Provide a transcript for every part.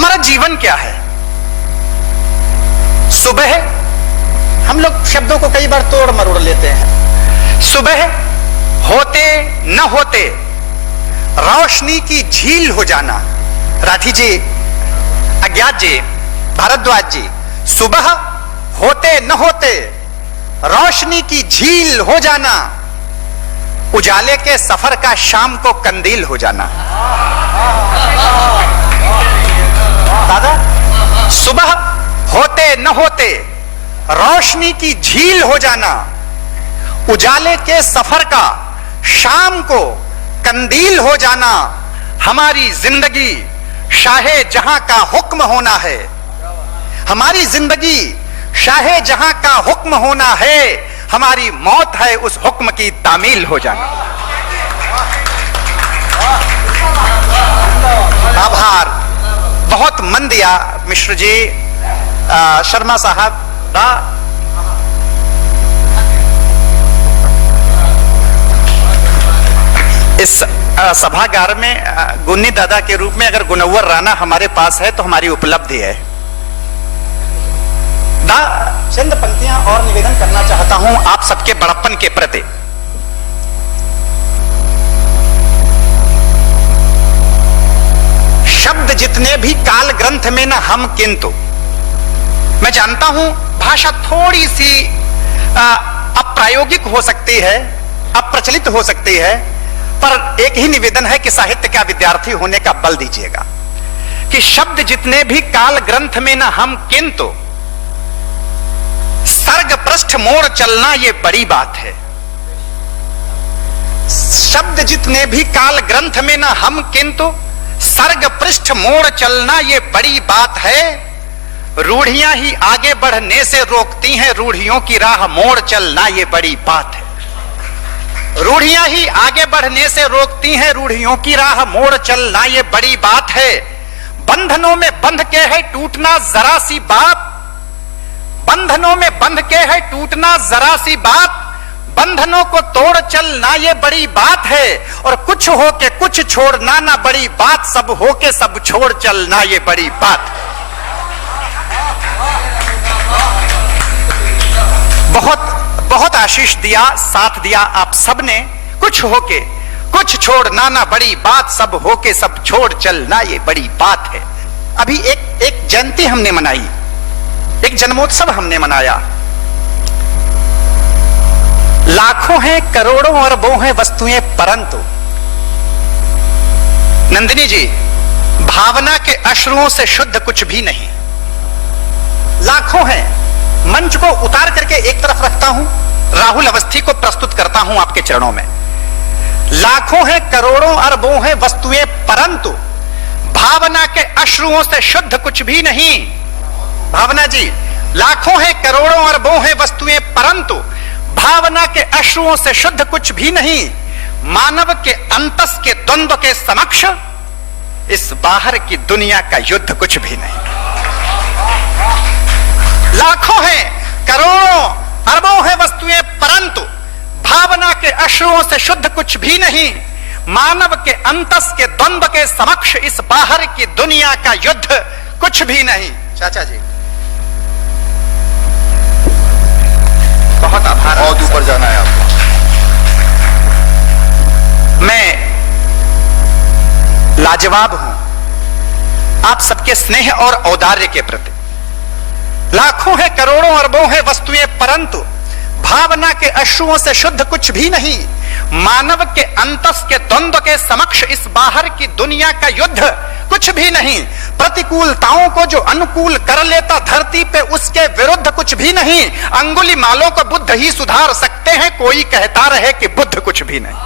हमारा जीवन क्या है? सुबह, हम लोग शब्दों को कई बार तोड़ मरोड़ लेते हैं। सुबह होते न होते रोशनी की झील हो जाना। राठी जी, अज्ञात जी, भारद्वाज जी, सुबह होते न होते रोशनी की झील हो जाना, उजाले के सफर का शाम को कंदील हो जाना। दादा, सुबह होते न होते रोशनी की झील हो जाना, उजाले के सफर का शाम को कंदील हो जाना। हमारी जिंदगी शाहे जहां का हुक्म होना है, हमारी जिंदगी शाहे जहां का हुक्म होना है, हमारी मौत है उस हुक्म की तामील हो जाना। आभार, बहुत मन दिया मिश्र जी, शर्मा साहब। इस सभागार में गुन्नी दादा के रूप में अगर गुनव्वर राणा हमारे पास है तो हमारी उपलब्धि है। चंद पंक्तियां और निवेदन करना चाहता हूं आप सबके बड़प्पन के प्रति। शब्द जितने भी काल ग्रंथ में न हम किंतु। मैं जानता हूं भाषा थोड़ी सी अप्रायोगिक हो सकती है, अप्रचलित हो सकती है, पर एक ही निवेदन है कि साहित्य का विद्यार्थी होने का बल दीजिएगा कि शब्द जितने भी काल ग्रंथ में न हम किंतु, सर्ग पृष्ठ मोड़ चलना ये बड़ी बात है। शब्द जितने भी काल ग्रंथ में न हम किंतु, सर्ग पृष्ठ मोड़ चलना ये बड़ी बात है। रूढ़ियां ही आगे बढ़ने से रोकती हैं, रूढ़ियों की राह मोड़ चलना ये बड़ी बात है। रूढ़ियां ही आगे बढ़ने से रोकती हैं, रूढ़ियों की राह मोड़ चलना ये बड़ी बात है। बंधनों में बंध के है टूटना जरा सी बात, बंधनों में बंध के है टूटना जरा सी बात, बंधनों को तोड़ चलना ये बड़ी बात है। और कुछ हो के कुछ छोड़ना ना बड़ी बात, सब हो के सब छोड़ चलना ये बड़ी बात। बहुत बहुत आशीष दिया, साथ दिया आप सबने। कुछ होके कुछ छोड़ना ना बड़ी बात, सब होके सब छोड़ चलना ये बड़ी बात है। अभी एक जयंती हमने मनाई, एक जन्मोत्सव हमने मनाया। लाखों हैं करोड़ों अरबों हैं वस्तुएं, परंतु नंदिनी जी, भावना के अश्रुओं से शुद्ध कुछ भी नहीं। लाखों हैं, मंच को उतार करके एक तरफ रखता हूं, राहुल अवस्थी को प्रस्तुत करता हूं आपके चरणों में। लाखों हैं करोड़ों अरबों हैं वस्तुएं, परंतु भावना के अश्रुओं से शुद्ध कुछ भी नहीं। भावना जी, लाखों हैं करोड़ों अरबों हैं वस्तुएं, परंतु भावना के अश्रुओं से शुद्ध कुछ भी नहीं। मानव के अंतस के द्वंद्व के समक्ष इस बाहर की दुनिया का युद्ध कुछ भी नहीं। लाखों हैं करोड़ों अरबों हैं वस्तुएं, परंतु भावना के अश्रुओं से शुद्ध कुछ भी नहीं। मानव के अंतस के द्वंद्व के समक्ष इस बाहर की दुनिया का युद्ध कुछ भी नहीं। चाचा जी, बहुत आभार। बहुत ऊपर जाना है आपको। मैं लाजवाब हूं आप सबके स्नेह और औदार्य के प्रति। लाखों हैं करोड़ों अरबों हैं वस्तुएं, परंतु भावना के अश्रुओं से शुद्ध कुछ भी नहीं। मानव के अंतस के द्वंद्व के समक्ष इस बाहर की दुनिया का युद्ध कुछ भी नहीं। प्रतिकूलताओं को जो अनुकूल कर लेता धरती पे, उसके विरुद्ध कुछ भी नहीं। अंगुली मालों को बुद्ध ही सुधार सकते हैं, कोई कहता रहे कि बुद्ध कुछ भी नहीं।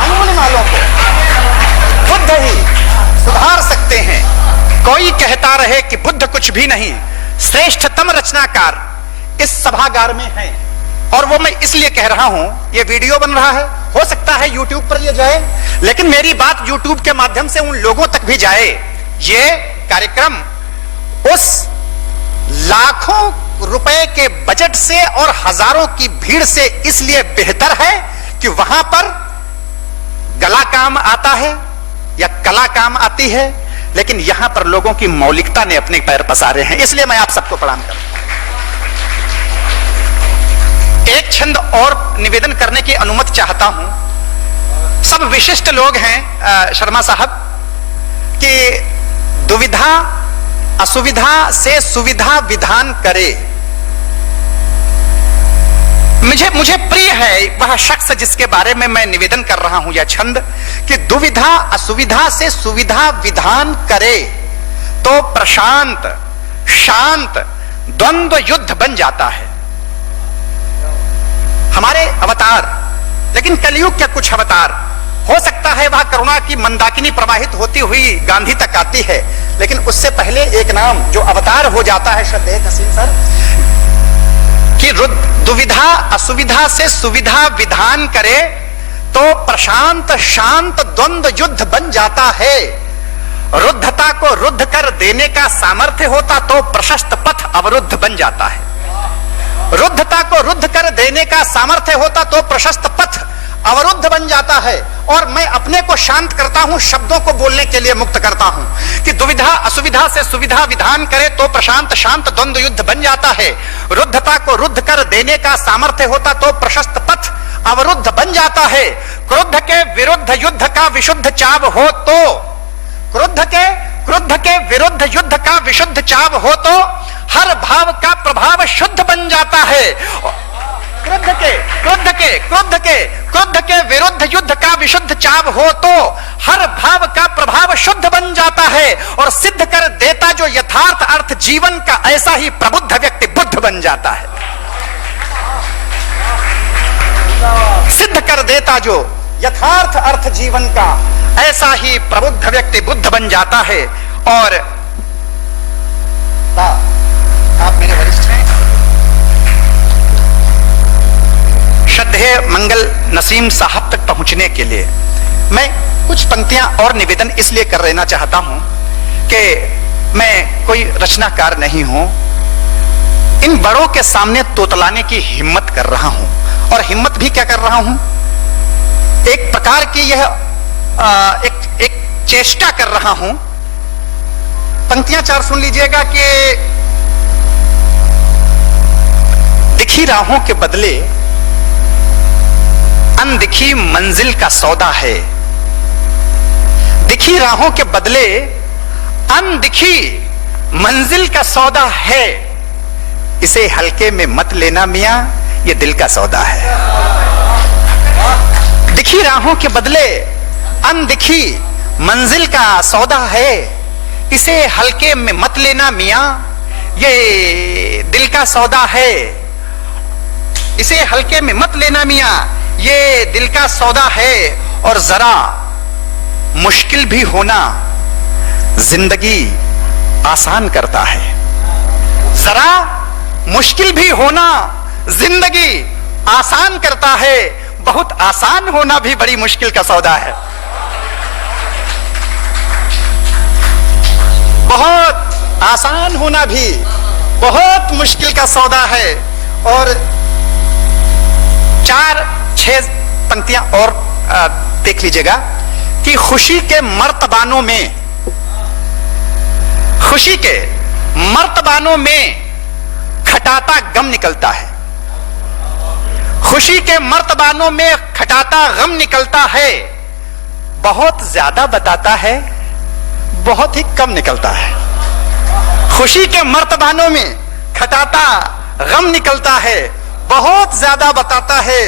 अंगुली मालों को बुद्ध ही सुधार सकते हैं, कोई कहता रहे कि बुद्ध कुछ भी नहीं। श्रेष्ठतम रचनाकार इस सभागार में है, और वो मैं इसलिए कह रहा हूं, ये वीडियो बन रहा है, हो सकता है YouTube पर ये जाए, लेकिन मेरी बात YouTube के माध्यम से उन लोगों तक भी जाए। ये कार्यक्रम उस लाखों रुपए के बजट से और हजारों की भीड़ से इसलिए बेहतर है कि वहां पर गला काम आता है या कला काम आती है, लेकिन यहां पर लोगों की मौलिकता ने अपने पैर पसारे हैं, इसलिए मैं आप सबको प्रणाम करता हूं। एक छंद और निवेदन करने की अनुमति चाहता हूं। सब विशिष्ट लोग हैं शर्मा साहब, कि दुविधा असुविधा से सुविधा विधान करे। मुझे प्रिय है वह शख्स जिसके बारे में मैं निवेदन कर रहा हूं यह छंद, कि दुविधा असुविधा से सुविधा विधान करे तो प्रशांत शांत द्वंद्व युद्ध बन जाता है। हमारे अवतार, लेकिन कलयुग क्या कुछ अवतार, हो सकता है वह करुणा की मंदाकिनी प्रवाहित होती हुई गांधी तक आती है, लेकिन उससे पहले एक नाम जो अवतार हो जाता है श्रद्धेय हसीन सर, कि दुविधा असुविधा से सुविधा विधान करे तो प्रशांत शांत द्वंद्व युद्ध बन जाता है। रुद्धता को रुद्ध कर देने का सामर्थ्य होता तो प्रशस्त पथ अवरुद्ध बन जाता है। रुद्धता को रुद्ध कर देने का सामर्थ्य होता तो प्रशस्त पथ अवरुद्ध बन जाता है। और मैं अपने को शांत करता हूं, शब्दों को बोलने के लिए मुक्त करता हूं कि दुविधा असुविधा से सुविधा विधान करे तो प्रशांत शांत द्वंद्व युद्ध बन जाता है। रुद्धता को रुद्ध कर देने का सामर्थ्य होता तो प्रशस्त पथ अवरुद्ध बन जाता है। क्रोध के विरुद्ध युद्ध का विशुद्ध चाव हो तो, क्रोध के विरुद्ध युद्ध का विशुद्ध चाव हो तो हर भाव का प्रभाव शुद्ध बन जाता है। क्रोध के विरुद्ध युद्ध का विशुद्ध चाव हो तो हर भाव का प्रभाव शुद्ध बन जाता है और सिद्ध कर देता जो यथार्थ अर्थ जीवन का, ऐसा ही प्रबुद्ध व्यक्ति बुद्ध बन जाता है। सिद्ध कर देता जो यथार्थ अर्थ जीवन का, ऐसा ही प्रबुद्ध व्यक्ति बुद्ध बन जाता है। और आप मेरे वरिष्ठ हैं, श्रद्धेय मंगल नसीम साहब तक पहुंचने के लिए मैं कुछ पंक्तियां और निवेदन इसलिए कर लेना चाहता हूं कि मैं कोई रचनाकार नहीं हूं। इन बड़ों के सामने तोतलाने की हिम्मत कर रहा हूं, और हिम्मत भी क्या कर रहा हूं, एक प्रकार की यह एक चेष्टा कर रहा हूं। पंक्तियां चार सुन लीजिएगा कि दिखी राहों के बदले अनदिखी मंजिल का सौदा है। दिखी राहों के बदले अनदिखी मंजिल का सौदा है। इसे हल्के में मत लेना मियां, ये दिल का सौदा है। दिखी राहों के बदले अनदिखी मंजिल का सौदा है। इसे हल्के में मत लेना मियां, ये दिल का सौदा है। इसे हल्के में मत लेना मियां, ये दिल का सौदा है। और जरा मुश्किल भी होना जिंदगी आसान करता है। जरा मुश्किल भी होना जिंदगी आसान करता है। बहुत आसान होना भी बड़ी मुश्किल का सौदा है। बहुत आसान होना भी बहुत मुश्किल का सौदा है। और 4-6 पंक्तियां और देख लीजिएगा कि खुशी के मर्तबानों में खटाता गम निकलता है। खुशी के मर्तबानों में खटाता गम निकलता है। बहुत ज्यादा बताता है, बहुत ही कम निकलता है। खुशी के मर्तबानों में खटाता गम निकलता है। बहुत ज्यादा बताता है,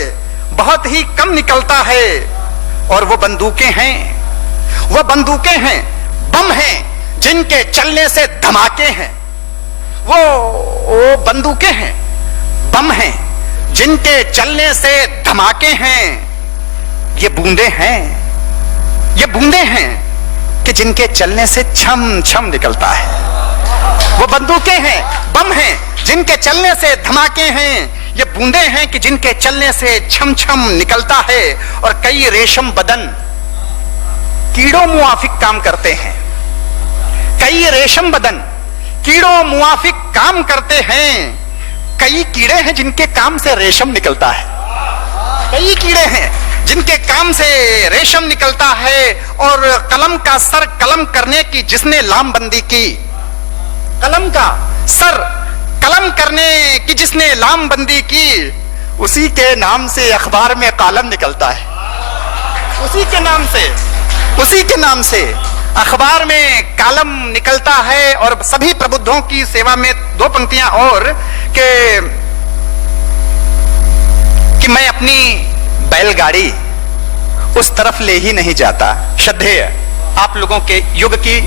बहुत ही कम निकलता है। और वो बंदूकें हैं, बम हैं जिनके चलने से धमाके हैं। वो बंदूकें हैं, बम हैं जिनके चलने से धमाके हैं। ये बूंदे हैं कि जिनके चलने से छम छम निकलता है। वो बंदूकें हैं, बम हैं जिनके चलने से धमाके हैं। ये बूंदे हैं कि जिनके चलने से छम छम निकलता है। और कई रेशम बदन कीड़ों मुआफिक काम करते हैं। कई रेशम बदन कीड़ों मुआफिक काम करते हैं। कई कीड़े हैं जिनके काम से रेशम निकलता है। कई कीड़े हैं जिनके काम से रेशम निकलता है, और कलम का सर कलम करने की जिसने लामबंदी की, कलम का सर कलम करने की जिसने लामबंदी की, उसी के नाम से अखबार में कालम निकलता है। उसी के नाम से अखबार में कालम निकलता है। और सभी प्रबुद्धों की सेवा में दो पंक्तियां और कि मैं अपनी बैलगाड़ी उस तरफ ले ही नहीं जाता। श्रद्धेय आप लोगों के युग की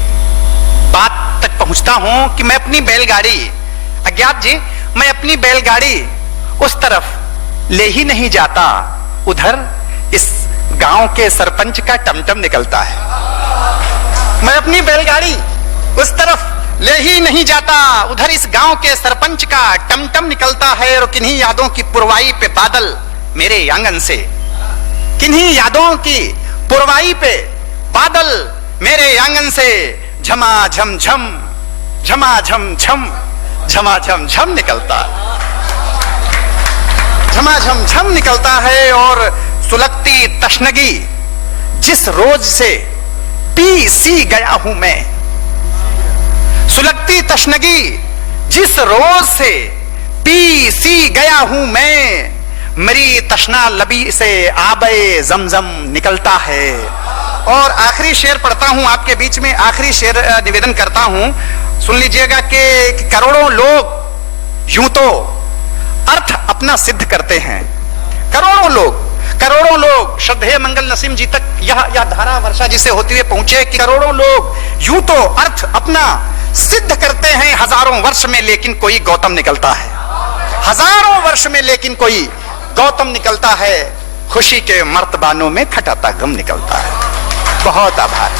बात तक पहुंचता हूं कि मैं अपनी बैलगाड़ी, अज्ञात जी, मैं अपनी बैलगाड़ी उस तरफ ले ही नहीं जाता, उधर इस गांव के सरपंच का टमटम निकलता है। मैं अपनी बैलगाड़ी उस तरफ ले ही नहीं जाता, उधर इस गांव के सरपंच का टमटम निकलता है। और किन्हीं यादों की पुरवाई पे बादल मेरे आंगन से, किन्हीं यादों की पुरवाई पे बादल मेरे आंगन से झमाझम झम झमाझम झम झमाझम झम निकलता, झमाझम झम निकलता है। और सुलगती तशनगी जिस रोज से पी सी गया हूं मैं, सुलगती तशनगी जिस रोज से पी सी गया हूं मैं, मेरी तशना लबी से आबे जमजम निकलता है। और आखिरी शेर पढ़ता हूं आपके बीच में, आखिरी शेर निवेदन करता हूं, सुन लीजिएगा कि करोड़ों लोग यूं तो अर्थ अपना सिद्ध करते हैं, करोड़ों लोग श्रद्धेय मंगल नसीम जी तक यह धारा वर्षा जी से होते हुए पहुंचे कि करोड़ों लोग यूं तो अर्थ अपना सिद्ध करते हैं हजारों वर्ष में, लेकिन कोई गौतम निकलता है। हजारों वर्ष में लेकिन कोई गौतम निकलता है, खुशी के मर्तबानों में खटाता गम निकलता है। बहुत आभार।